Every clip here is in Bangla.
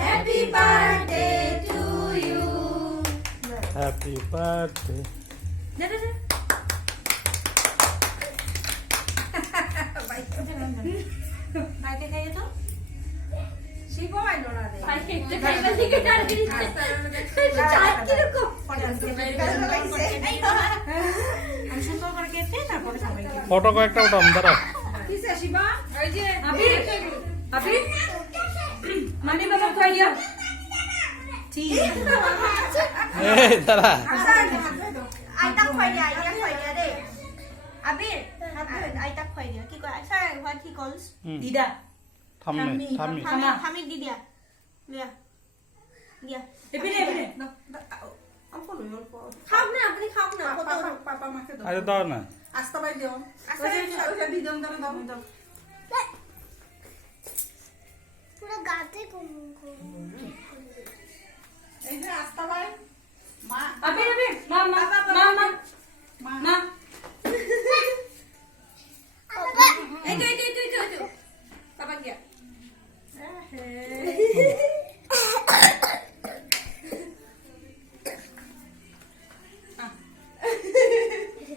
Happy birthday to you. Happy birthday. বাইকে খাইয়ে তো শিবো আইলো না রে বাইকে একটা খাইবার দিকে টার্গেট দিচ্ছে চার কিরকম আমি সুন্দর করে কেটে তারপরে সবাইকে ফটো কয়েকটা উঠাম দাঁড়াও। কিসে শিবা ওই যে আবির আবির মানে বাবা কই গিয়া ঠিক এই দাঁড়া। আইতা খুৱাই দিয়া দে আবিৰ আইতাক খুৱাই দিয়া কি কয় ছাৰ হোৱাট হি কলছ দিদা থামনে থামি। থামিক দি দিয়া দিয়া দিয়া এপিনে এপিনে অল্প লই অল্প খাওক না আপুনি খাওক না পাপা মাকে দাও আরে দাও না। আস্তা বাই দিও ওই দিদম দাও পুরো গাতে এই যে আস্তা বাই মা আবির আবির মা মা মা মা মা এই তো বাবা গিয়া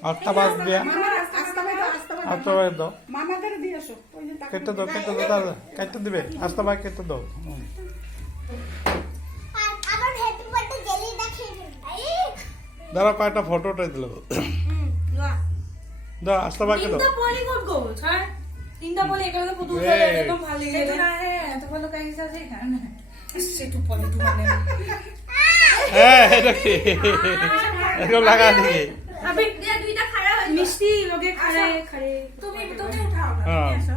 আটটা বাজ দিয়া আস্তা বাই দাও আটটা বাজ দাও। মামাদের দিয়ে আসো ওই যে কেটে দাও দাদা কেটে দিবে আস্তে বাই কেটে দাও। আবার হ্যাপি বার্থডে জেলি দেখিয়ে দাঁড়া কয়েকটা ফটো উঠাই দিল। দাও আস্তে বাই কেটে দাও। তিনটা বলি কোন গো ছাড় তিনটা বলি এখানে পুতুল এই। খেলে একদম ভালো ये লাগে तो ना है तो बोलो कहीं से खाना है इससे तू पॉली तू माने হ্যাঁ এটা কি এরকম লাগা দিকে। আবির দুইটা খাড়া হয়ে মিষ্টি লগে খারে খারে তুমি उठाओ ना हाँ। ऐसा